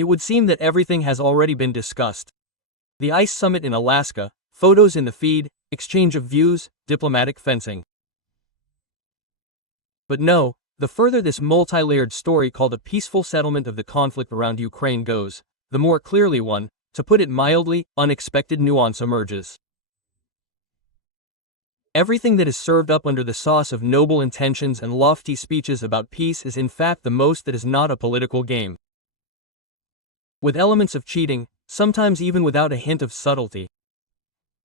It would seem that everything has already been discussed. The ice summit in Alaska, photos in the feed, exchange of views, diplomatic fencing. But no, the further this multi-layered story called a peaceful settlement of the conflict around Ukraine goes, the more clearly one, to put it mildly, unexpected nuance emerges. Everything that is served up under the sauce of noble intentions and lofty speeches about peace is in fact the most that is not a political game. With elements of cheating, sometimes even without a hint of subtlety.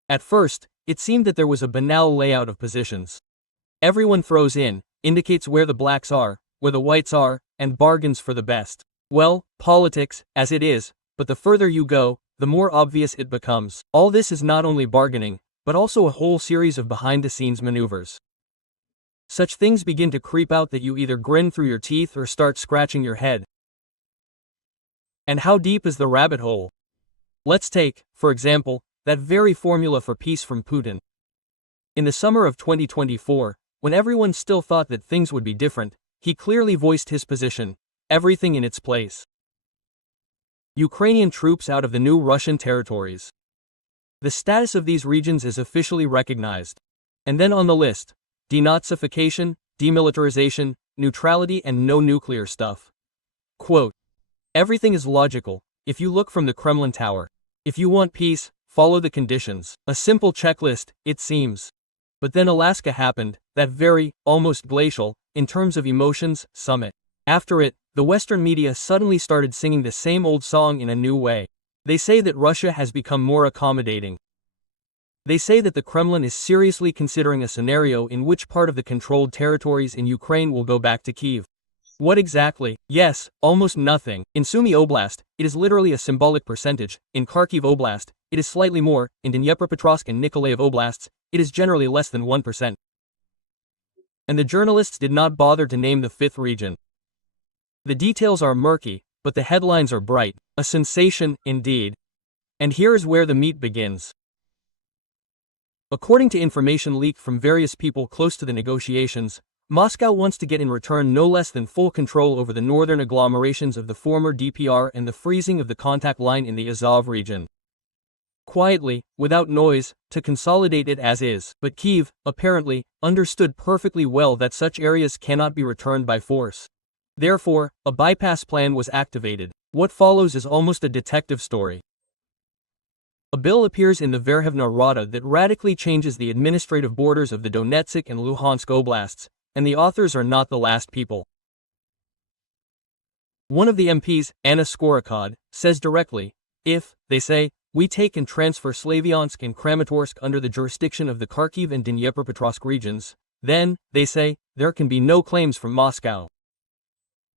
At first, it seemed that there was a banal layout of positions. Everyone throws in, indicates where the blacks are, where the whites are, and bargains for the best. Well, politics, as it is, but the further you go, the more obvious it becomes. All this is not only bargaining, but also a whole series of behind-the-scenes maneuvers. Such things begin to creep out that you either grin through your teeth or start scratching your head. And how deep is the rabbit hole? Let's take, for example, that very formula for peace from Putin. In the summer of 2024, when everyone still thought that things would be different, he clearly voiced his position: everything in its place. Ukrainian troops out of the new Russian territories. The status of these regions is officially recognized. And then on the list, denazification, demilitarization, neutrality, and no nuclear stuff. Quote, everything is logical, if you look from the Kremlin tower. If you want peace, follow the conditions. A simple checklist, it seems. But then Alaska happened, that very, almost glacial, in terms of emotions, summit. After it, the Western media suddenly started singing the same old song in a new way. They say that Russia has become more accommodating. They say that the Kremlin is seriously considering a scenario in which part of the controlled territories in Ukraine will go back to Kyiv. What exactly? Yes, almost nothing. In Sumy Oblast, it is literally a symbolic percentage. In Kharkiv Oblast, it is slightly more. In Dnipropetrovsk and Nikolaev Oblasts, it is generally less than 1%. And the journalists did not bother to name the fifth region. The details are murky, but the headlines are bright. A sensation, indeed. And here is where the meat begins. According to information leaked from various people close to the negotiations, Moscow wants to get in return no less than full control over the northern agglomerations of the former DPR and the freezing of the contact line in the Azov region. Quietly, without noise, to consolidate it as is. But Kyiv, apparently, understood perfectly well that such areas cannot be returned by force. Therefore, a bypass plan was activated. What follows is almost a detective story. A bill appears in the Verkhovna Rada that radically changes the administrative borders of the Donetsk and Luhansk oblasts, and the authors are not the last people. One of the MPs, Anna Skorokhod, says directly, if, they say, we take and transfer Slavyansk and Kramatorsk under the jurisdiction of the Kharkiv and Dnipropetrovsk regions, then, they say, there can be no claims from Moscow.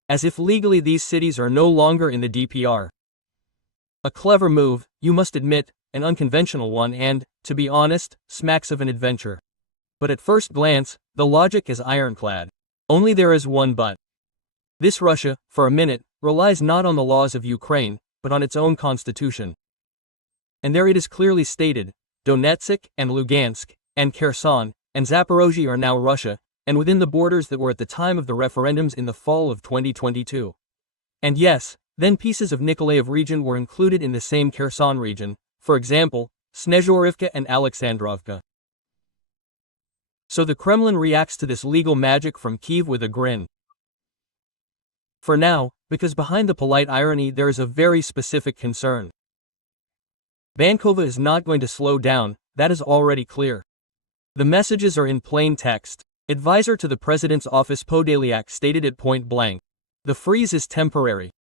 As if legally these cities are no longer in the DPR. A clever move, you must admit, an unconventional one and, to be honest, smacks of an adventure. But at first glance, the logic is ironclad. Only there is one but. This Russia, for a minute, relies not on the laws of Ukraine, but on its own constitution. And there it is clearly stated, Donetsk and Lugansk, and Kherson, and Zaporozhye are now Russia, and within the borders that were at the time of the referendums in the fall of 2022. And yes, then pieces of Nikolaev region were included in the same Kherson region, for example, Snezhorivka and Alexandrovka. So the Kremlin reacts to this legal magic from Kyiv with a grin. For now, because behind the polite irony there is a very specific concern. Bankova is not going to slow down, that is already clear. The messages are in plain text. Advisor to the President's office Podolyak stated it point blank. The freeze is temporary.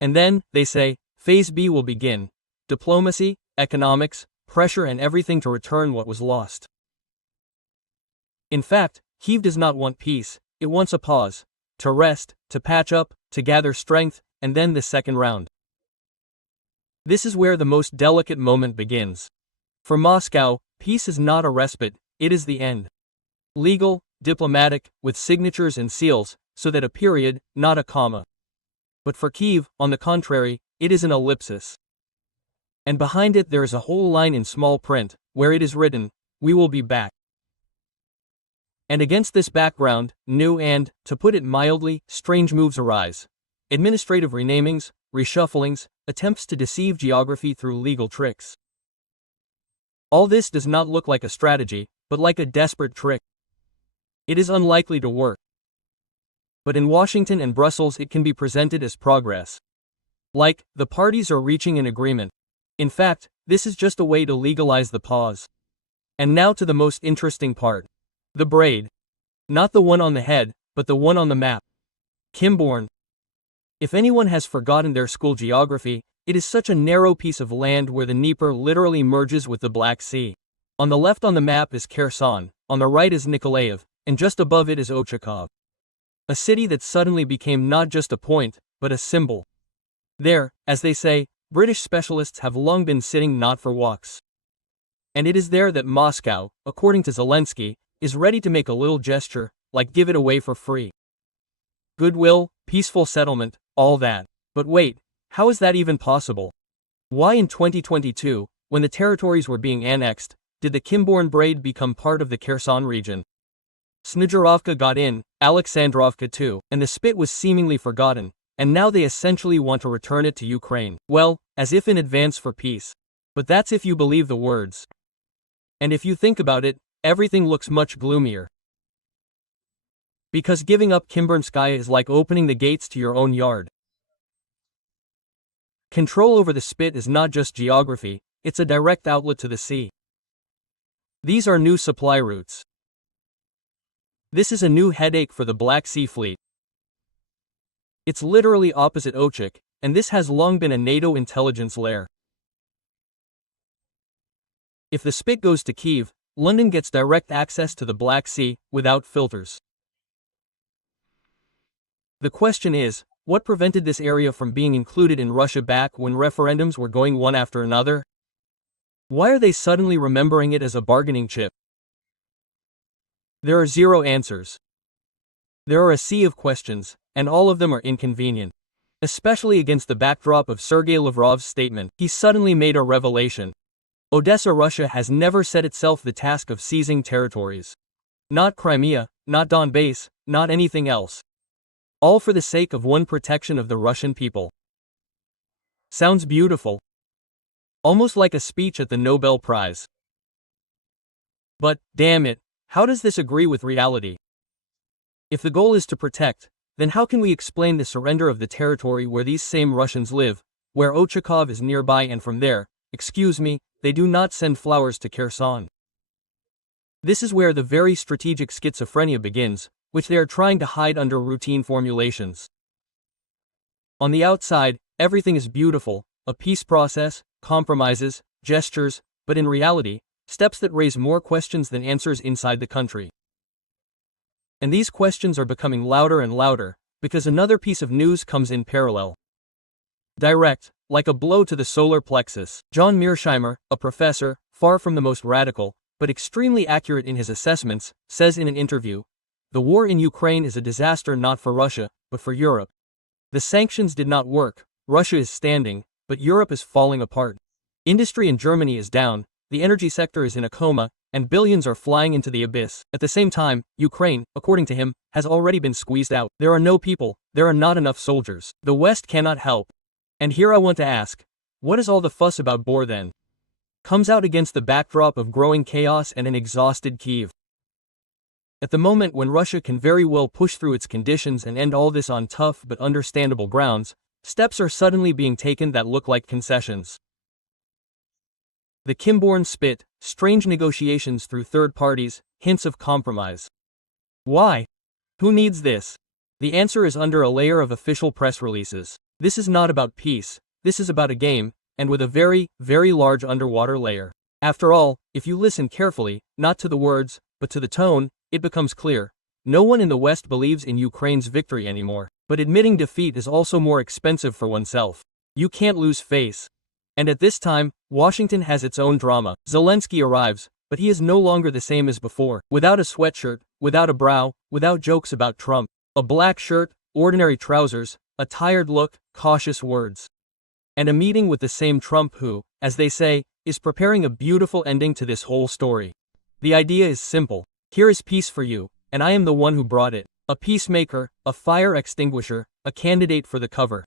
And then, they say, Phase B will begin. Diplomacy, economics, pressure and everything to return what was lost. In fact, Kyiv does not want peace, it wants a pause. To rest, to patch up, to gather strength, and then the second round. This is where the most delicate moment begins. For Moscow, peace is not a respite, it is the end. Legal, diplomatic, with signatures and seals, so that a period, not a comma. But for Kyiv, on the contrary, it is an ellipsis. And behind it there is a whole line in small print, where it is written, we will be back. And against this background, new and, to put it mildly, strange moves arise. Administrative renamings, reshufflings, attempts to deceive geography through legal tricks. All this does not look like a strategy, but like a desperate trick. It is unlikely to work. But in Washington and Brussels it can be presented as progress. Like, the parties are reaching an agreement. In fact, this is just a way to legalize the pause. And now to the most interesting part. The braid. Not the one on the head, but the one on the map. Kyiv. If anyone has forgotten their school geography, it is such a narrow piece of land where the Dnieper literally merges with the Black Sea. On the left on the map is Kherson, on the right is Nikolaev, and just above it is Ochakov. A city that suddenly became not just a point, but a symbol. There, as they say, British specialists have long been sitting not for walks. And it is there that Moscow, according to Zelensky, is ready to make a little gesture, like give it away for free. Goodwill, peaceful settlement, all that. But wait, how is that even possible? Why in 2022, when the territories were being annexed, did the Kyiv braid become part of the Kherson region? Snezherovka got in, Alexandrovka too, and the spit was seemingly forgotten, and now they essentially want to return it to Ukraine. Well, as if in advance for peace. But that's if you believe the words. And if you think about it, everything looks much gloomier. Because giving up Kimberskaya is like opening the gates to your own yard. Control over the spit is not just geography, it's a direct outlet to the sea. These are new supply routes. This is a new headache for the Black Sea Fleet. It's literally opposite Ochak, and this has long been a NATO intelligence lair. If the spit goes to Kyiv, London gets direct access to the Black Sea, without filters. The question is, what prevented this area from being included in Russia back when referendums were going one after another? Why are they suddenly remembering it as a bargaining chip? There are zero answers. There are a sea of questions, and all of them are inconvenient. Especially against the backdrop of Sergei Lavrov's statement. He suddenly made a revelation. Odessa, Russia has never set itself the task of seizing territories. Not Crimea, not Donbass, not anything else. All for the sake of one: protection of the Russian people. Sounds beautiful. Almost like a speech at the Nobel Prize. But, damn it, how does this agree with reality? If the goal is to protect, then how can we explain the surrender of the territory where these same Russians live, where Ochakov is nearby, and from there, excuse me, they do not send flowers to Kherson? This is where the very strategic schizophrenia begins, which they are trying to hide under routine formulations. On the outside, everything is beautiful, a peace process, compromises, gestures, but in reality, steps that raise more questions than answers inside the country. And these questions are becoming louder and louder, because another piece of news comes in parallel. Direct, like a blow to the solar plexus. John Mearsheimer, a professor, far from the most radical, but extremely accurate in his assessments, says in an interview, "The war in Ukraine is a disaster not for Russia, but for Europe. The sanctions did not work, Russia is standing, but Europe is falling apart. Industry in Germany is down, the energy sector is in a coma, and billions are flying into the abyss. At the same time, Ukraine, according to him, has already been squeezed out. There are no people, there are not enough soldiers. The West cannot help." And here I want to ask, what is all the fuss about war then? Comes out against the backdrop of growing chaos and an exhausted Kyiv. At the moment when Russia can very well push through its conditions and end all this on tough but understandable grounds, steps are suddenly being taken that look like concessions. The Kyiv spit, strange negotiations through third parties, hints of compromise. Why? Who needs this? The answer is under a layer of official press releases. This is not about peace, this is about a game, and with a very, very large underwater layer. After all, if you listen carefully, not to the words, but to the tone, it becomes clear. No one in the West believes in Ukraine's victory anymore. But admitting defeat is also more expensive for oneself. You can't lose face. And at this time, Washington has its own drama. Zelensky arrives, but he is no longer the same as before. Without a sweatshirt, without a brow, without jokes about Trump. A black shirt, ordinary trousers, a tired look, cautious words. And a meeting with the same Trump who, as they say, is preparing a beautiful ending to this whole story. The idea is simple. Here is peace for you, and I am the one who brought it. A peacemaker, a fire extinguisher, a candidate for the cover.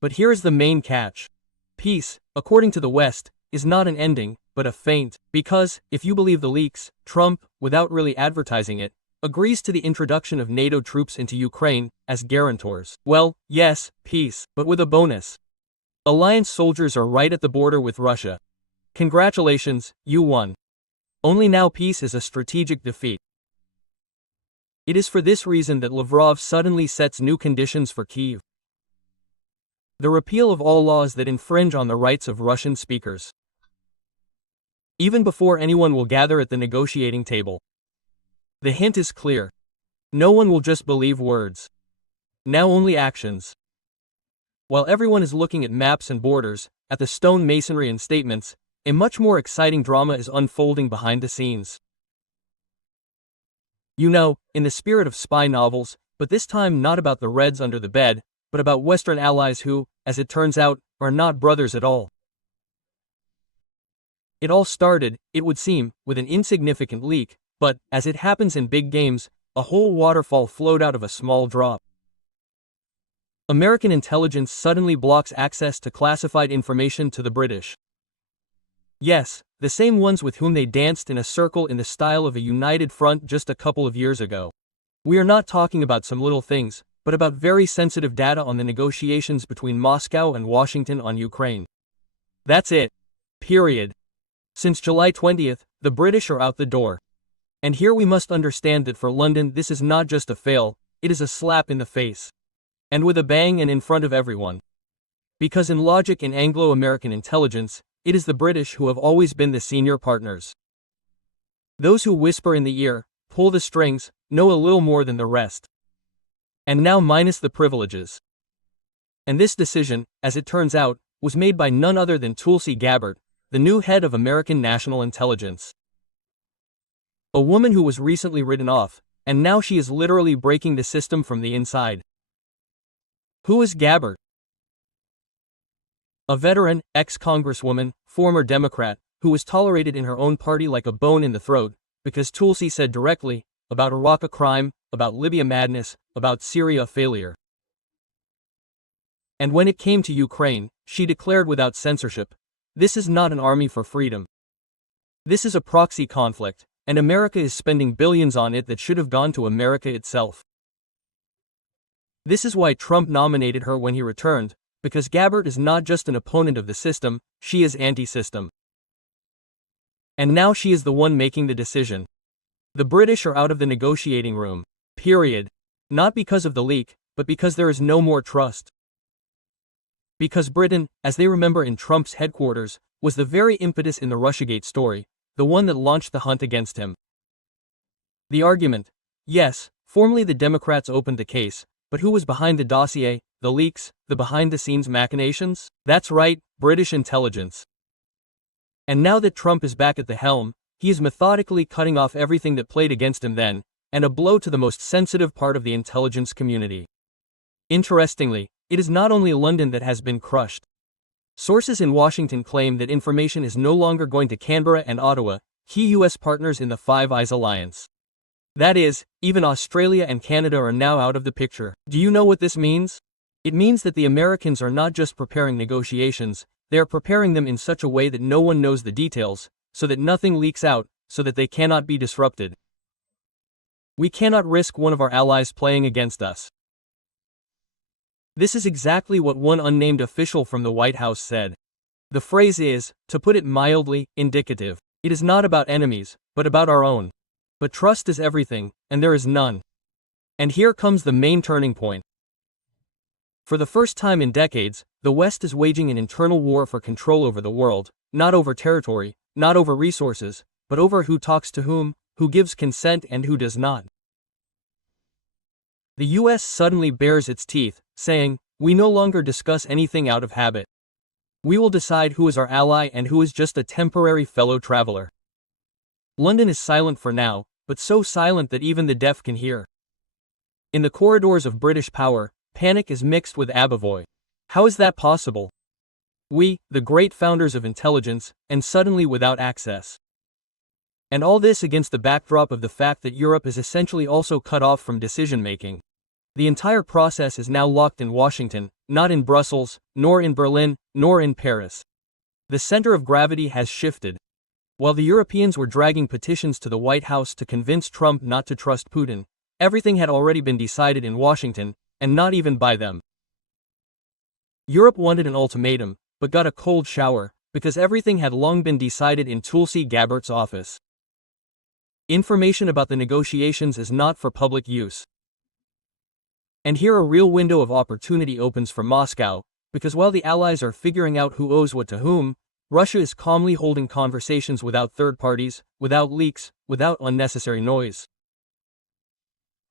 But here's the main catch. Peace, according to the West, is not an ending, but a feint, because, if you believe the leaks, Trump, without really advertising it, agrees to the introduction of NATO troops into Ukraine as guarantors. Well, yes, peace, but with a bonus. Alliance soldiers are right at the border with Russia. Congratulations, you won. Only now peace is a strategic defeat. It is for this reason that Lavrov suddenly sets new conditions for Kyiv. The repeal of all laws that infringe on the rights of Russian speakers. Even before anyone will gather at the negotiating table. The hint is clear. No one will just believe words. Now only actions. While everyone is looking at maps and borders, at the stone masonry and statements, a much more exciting drama is unfolding behind the scenes. You know, in the spirit of spy novels, but this time not about the Reds under the bed, but about Western allies who, as it turns out, are not brothers at all. It all started, it would seem, with an insignificant leak, but, as it happens in big games, a whole waterfall flowed out of a small drop. American intelligence suddenly blocks access to classified information to the British. Yes, the same ones with whom they danced in a circle in the style of a united front just a couple of years ago. We are not talking about some little things, but about very sensitive data on the negotiations between Moscow and Washington on Ukraine. That's it. Period. Since July 20th, the British are out the door. And here we must understand that for London this is not just a fail, it is a slap in the face. And with a bang and in front of everyone. Because in logic and Anglo-American intelligence, it is the British who have always been the senior partners. Those who whisper in the ear, pull the strings, know a little more than the rest. And now minus the privileges. And this decision, as it turns out, was made by none other than Tulsi Gabbard, the new head of American national intelligence. A woman who was recently written off, and now she is literally breaking the system from the inside. Who is Gabbard? A veteran, ex-congresswoman, former Democrat, who was tolerated in her own party like a bone in the throat, because Tulsi said directly, about Iraq a crime, about Libya madness, about Syria failure. And when it came to Ukraine, she declared without censorship, this is not an army for freedom. This is a proxy conflict, and America is spending billions on it that should have gone to America itself. This is why Trump nominated her when he returned, because Gabbard is not just an opponent of the system, she is anti-system. And now she is the one making the decision. The British are out of the negotiating room. Period. Not because of the leak, but because there is no more trust. Because Britain, as they remember in Trump's headquarters, was the very impetus in the Russiagate story, the one that launched the hunt against him. The argument. Yes, formally the Democrats opened the case, but who was behind the dossier, the leaks, the behind-the-scenes machinations? That's right, British intelligence. And now that Trump is back at the helm, he is methodically cutting off everything that played against him then, and a blow to the most sensitive part of the intelligence community. Interestingly, it is not only London that has been crushed. Sources in Washington claim that information is no longer going to Canberra and Ottawa, key U.S. partners in the Five Eyes alliance. That is, even Australia and Canada are now out of the picture. Do you know what this means? It means that the Americans are not just preparing negotiations, they are preparing them in such a way that no one knows the details, so that nothing leaks out, so that they cannot be disrupted. We cannot risk one of our allies playing against us. This is exactly what one unnamed official from the White House said. The phrase is, to put it mildly, indicative. It is not about enemies, but about our own. But trust is everything, and there is none. And here comes the main turning point. For the first time in decades, the West is waging an internal war for control over the world, not over territory, not over resources, but over who talks to whom, who gives consent and who does not. The US suddenly bares its teeth, saying, we no longer discuss anything out of habit. We will decide who is our ally and who is just a temporary fellow traveler. London is silent for now, but so silent that even the deaf can hear. In the corridors of British power, panic is mixed with abevoy. How is that possible? We, the great founders of intelligence, and suddenly without access. And all this against the backdrop of the fact that Europe is essentially also cut off from decision-making. The entire process is now locked in Washington, not in Brussels, nor in Berlin, nor in Paris. The center of gravity has shifted. While the Europeans were dragging petitions to the White House to convince Trump not to trust Putin, everything had already been decided in Washington, and not even by them. Europe wanted an ultimatum, but got a cold shower, because everything had long been decided in Tulsi Gabbard's office. Information about the negotiations is not for public use. And here a real window of opportunity opens for Moscow, because while the Allies are figuring out who owes what to whom, Russia is calmly holding conversations without third parties, without leaks, without unnecessary noise.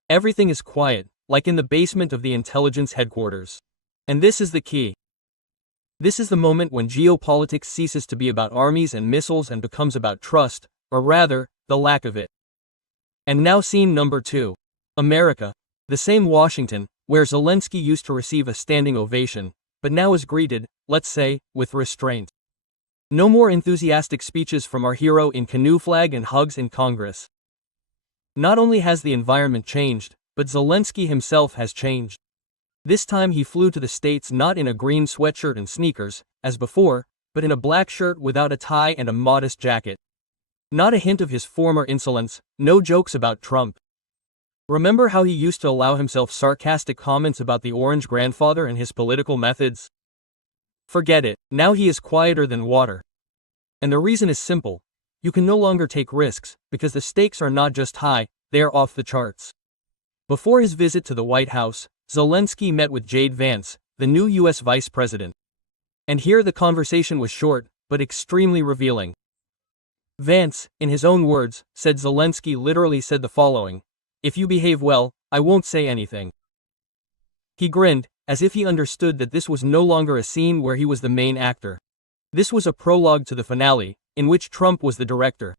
Everything is quiet, like in the basement of the intelligence headquarters. And this is the key. This is the moment when geopolitics ceases to be about armies and missiles and becomes about trust, or rather, the lack of it. And now scene number 2. America. The same Washington, where Zelensky used to receive a standing ovation, but now is greeted, let's say, with restraint. No more enthusiastic speeches from our hero in canoe flag and hugs in Congress. Not only has the environment changed, but Zelensky himself has changed. This time he flew to the States not in a green sweatshirt and sneakers, as before, but in a black shirt without a tie and a modest jacket. Not a hint of his former insolence, no jokes about Trump. Remember how he used to allow himself sarcastic comments about the Orange Grandfather and his political methods? Forget it, now he is quieter than water. And the reason is simple. You can no longer take risks, because the stakes are not just high, they are off the charts. Before his visit to the White House, Zelensky met with J.D. Vance, the new U.S. Vice President. And here the conversation was short, but extremely revealing. Vance, in his own words, said Zelensky literally said the following: "If you behave well, I won't say anything." He grinned, as if he understood that this was no longer a scene where he was the main actor. This was a prologue to the finale, in which Trump was the director.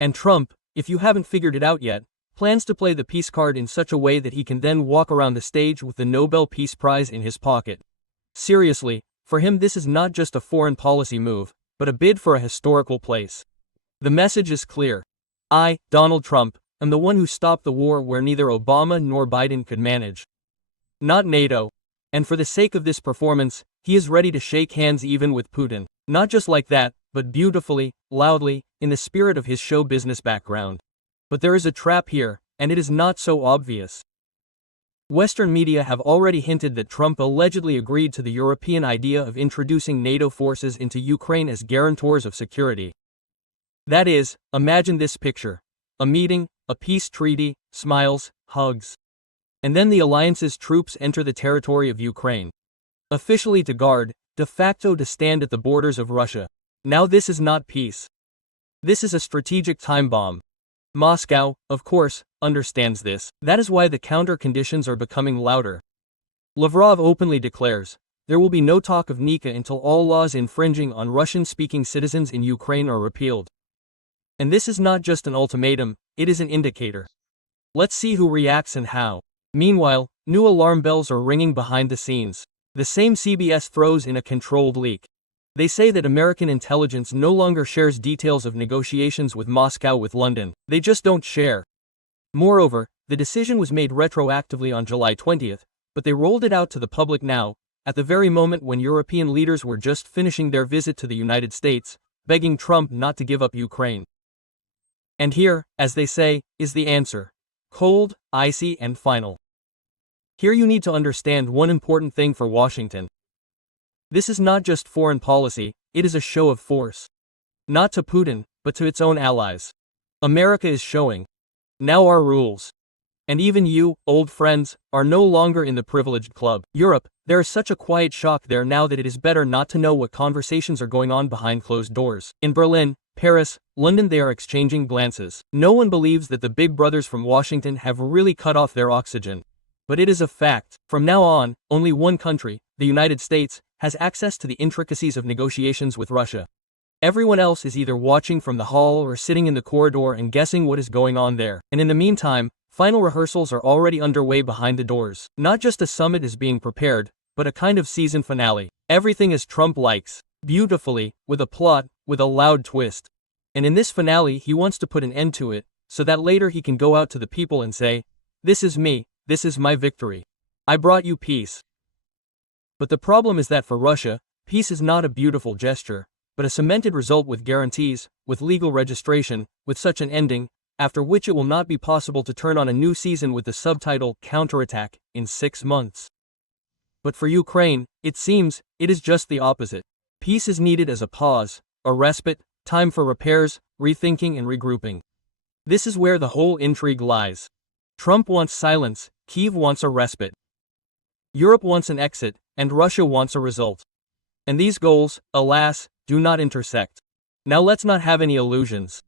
And Trump, if you haven't figured it out yet, plans to play the peace card in such a way that he can then walk around the stage with the Nobel Peace Prize in his pocket. Seriously, for him this is not just a foreign policy move, but a bid for a historical place. The message is clear. I, Donald Trump, am the one who stopped the war where neither Obama nor Biden could manage. Not NATO. And for the sake of this performance, he is ready to shake hands even with Putin. Not just like that, but beautifully, loudly, in the spirit of his show business background. But there is a trap here, and it is not so obvious. Western media have already hinted that Trump allegedly agreed to the European idea of introducing NATO forces into Ukraine as guarantors of security. That is, imagine this picture. A meeting, a peace treaty, smiles, hugs. And then the alliance's troops enter the territory of Ukraine. Officially to guard, de facto to stand at the borders of Russia. Now this is not peace. This is a strategic time bomb. Moscow, of course, understands this. That is why the counter conditions are becoming louder. Lavrov openly declares, there will be no talk of Nika until all laws infringing on Russian-speaking citizens in Ukraine are repealed. And this is not just an ultimatum, it is an indicator. Let's see who reacts and how. Meanwhile, new alarm bells are ringing behind the scenes. The same CBS throws in a controlled leak. They say that American intelligence no longer shares details of negotiations with Moscow with London. They just don't share. Moreover, the decision was made retroactively on July 20th, but they rolled it out to the public now, at the very moment when European leaders were just finishing their visit to the United States, begging Trump not to give up Ukraine. And here, as they say, is the answer. Cold, icy, and final. Here you need to understand one important thing for Washington. This is not just foreign policy, it is a show of force. Not to Putin, but to its own allies. America is showing. Now our rules. And even you, old friends, are no longer in the privileged club. Europe, there is such a quiet shock there now that it is better not to know what conversations are going on behind closed doors. In Berlin, Paris, London they are exchanging glances. No one believes that the big brothers from Washington have really cut off their oxygen. But it is a fact. From now on, only one country, the United States, has access to the intricacies of negotiations with Russia. Everyone else is either watching from the hall or sitting in the corridor and guessing what is going on there. And in the meantime, final rehearsals are already underway behind the doors. Not just a summit is being prepared, but a kind of season finale. Everything as Trump likes. Beautifully, with a plot, with a loud twist. And in this finale he wants to put an end to it, so that later he can go out to the people and say, "This is me, this is my victory." I brought you peace. But the problem is that for Russia, peace is not a beautiful gesture, but a cemented result with guarantees, with legal registration, with such an ending, after which it will not be possible to turn on a new season with the subtitle Counterattack in 6 months. But for Ukraine, it seems, it is just the opposite. Peace is needed as a pause, a respite, time for repairs, rethinking and regrouping. This is where the whole intrigue lies. Trump wants silence, Kyiv wants a respite. Europe wants an exit, and Russia wants a result. And these goals, alas, do not intersect. Now let's not have any illusions.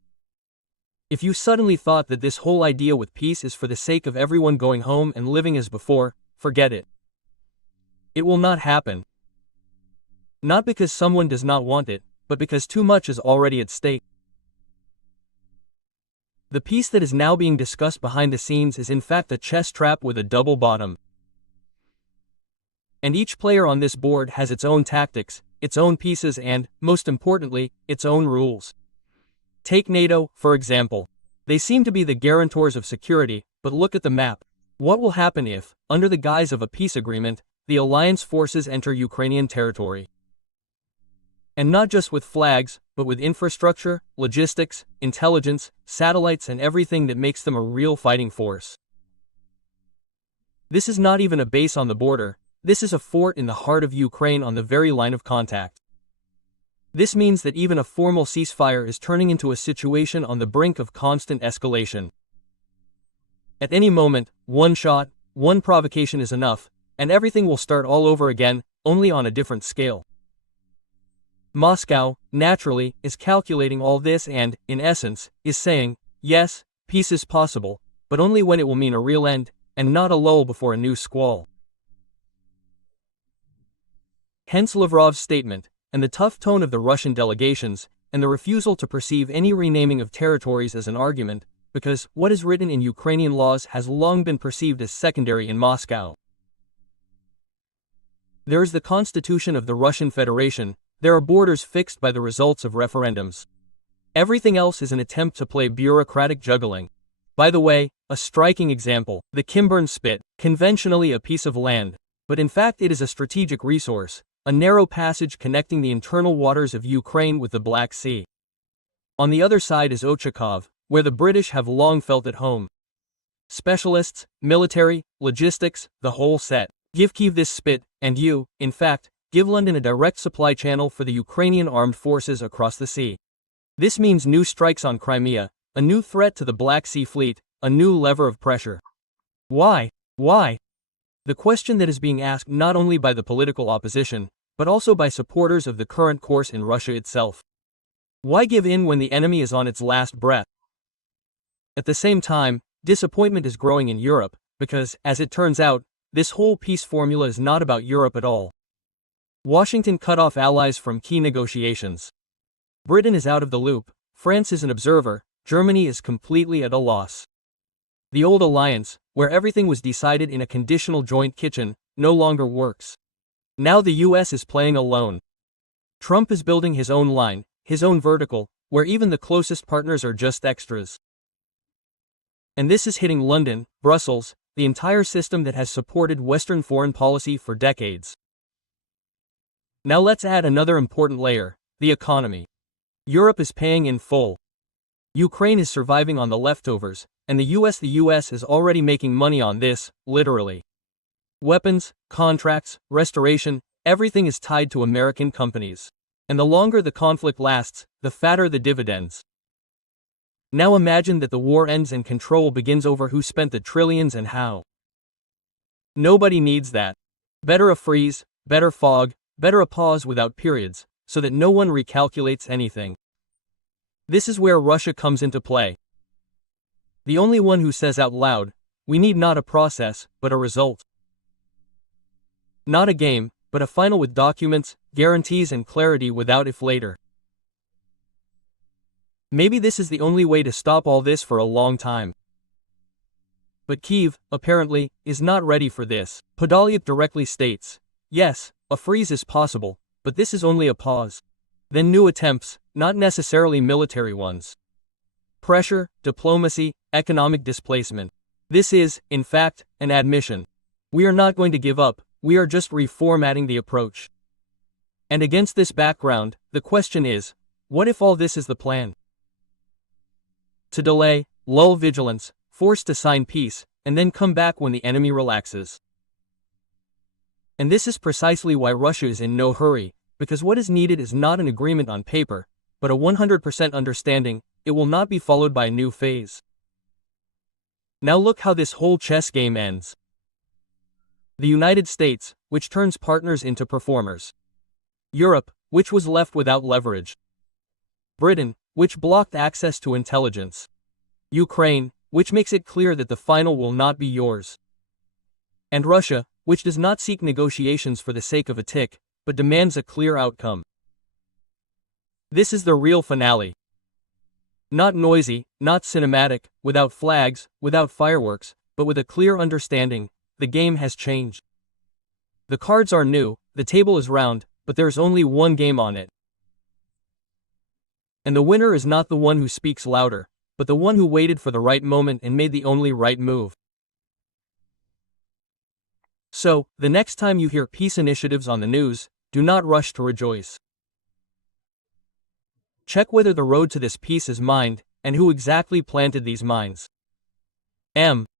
If you suddenly thought that this whole idea with peace is for the sake of everyone going home and living as before, forget it. It will not happen. Not because someone does not want it, but because too much is already at stake. The peace that is now being discussed behind the scenes is in fact a chess trap with a double bottom. And each player on this board has its own tactics, its own pieces and, most importantly, its own rules. Take NATO, for example. They seem to be the guarantors of security, but look at the map. What will happen if, under the guise of a peace agreement, the alliance forces enter Ukrainian territory? And not just with flags, but with infrastructure, logistics, intelligence, satellites and everything that makes them a real fighting force. This is not even a base on the border, this is a fort in the heart of Ukraine on the very line of contact. This means that even a formal ceasefire is turning into a situation on the brink of constant escalation. At any moment, one shot, one provocation is enough, and everything will start all over again, only on a different scale. Moscow, naturally, is calculating all this and, in essence, is saying, yes, peace is possible, but only when it will mean a real end, and not a lull before a new squall. Hence Lavrov's statement, and the tough tone of the Russian delegations, and the refusal to perceive any renaming of territories as an argument, because what is written in Ukrainian laws has long been perceived as secondary in Moscow. There is the constitution of the Russian Federation, there are borders fixed by the results of referendums. Everything else is an attempt to play bureaucratic juggling. By the way, a striking example, the Kimburn Spit, conventionally a piece of land, but in fact it is a strategic resource, a narrow passage connecting the internal waters of Ukraine with the Black Sea. On the other side is Ochakov, where the British have long felt at home. Specialists, military, logistics, the whole set. Give Kyiv this spit, and you, in fact, give London a direct supply channel for the Ukrainian armed forces across the sea. This means new strikes on Crimea, a new threat to the Black Sea Fleet, a new lever of pressure. Why? Why? The question that is being asked not only by the political opposition, but also by supporters of the current course in Russia itself. Why give in when the enemy is on its last breath? At the same time, disappointment is growing in Europe, because, as it turns out, this whole peace formula is not about Europe at all. Washington cut off allies from key negotiations. Britain is out of the loop, France is an observer, Germany is completely at a loss. The old alliance, where everything was decided in a conditional joint kitchen, no longer works. Now the US is playing alone. Trump is building his own line, his own vertical, where even the closest partners are just extras. And this is hitting London, Brussels, the entire system that has supported Western foreign policy for decades. Now let's add another important layer, the economy. Europe is paying in full. Ukraine is surviving on the leftovers, and the US is already making money on this, literally. Weapons, contracts, restoration, everything is tied to American companies. And the longer the conflict lasts, the fatter the dividends. Now imagine that the war ends and control begins over who spent the trillions and how. Nobody needs that. Better a freeze, better fog, better a pause without periods, so that no one recalculates anything. This is where Russia comes into play. The only one who says out loud, we need not a process, but a result. Not a game, but a final with documents, guarantees and clarity without if later. Maybe this is the only way to stop all this for a long time. But Kyiv, apparently, is not ready for this. Podolyuk directly states, yes, a freeze is possible, but this is only a pause. Then new attempts, not necessarily military ones. Pressure, diplomacy, economic displacement. This is, in fact, an admission. We are not going to give up, we are just reformatting the approach. And against this background, the question is, what if all this is the plan? To delay, lull vigilance, force to sign peace, and then come back when the enemy relaxes. And this is precisely why Russia is in no hurry, because what is needed is not an agreement on paper, but a 100% understanding. It will not be followed by a new phase. Now look how this whole chess game ends. The United States, which turns partners into performers. Europe, which was left without leverage. Britain, which blocked access to intelligence. Ukraine, which makes it clear that the final will not be yours. And Russia, which does not seek negotiations for the sake of a tick, but demands a clear outcome. This is the real finale. Not noisy, not cinematic, without flags, without fireworks, but with a clear understanding. The game has changed. The cards are new, the table is round, but there's only one game on it. And the winner is not the one who speaks louder, but the one who waited for the right moment and made the only right move. So, the next time you hear peace initiatives on the news, do not rush to rejoice. Check whether the road to this peace is mined, and who exactly planted these mines. M.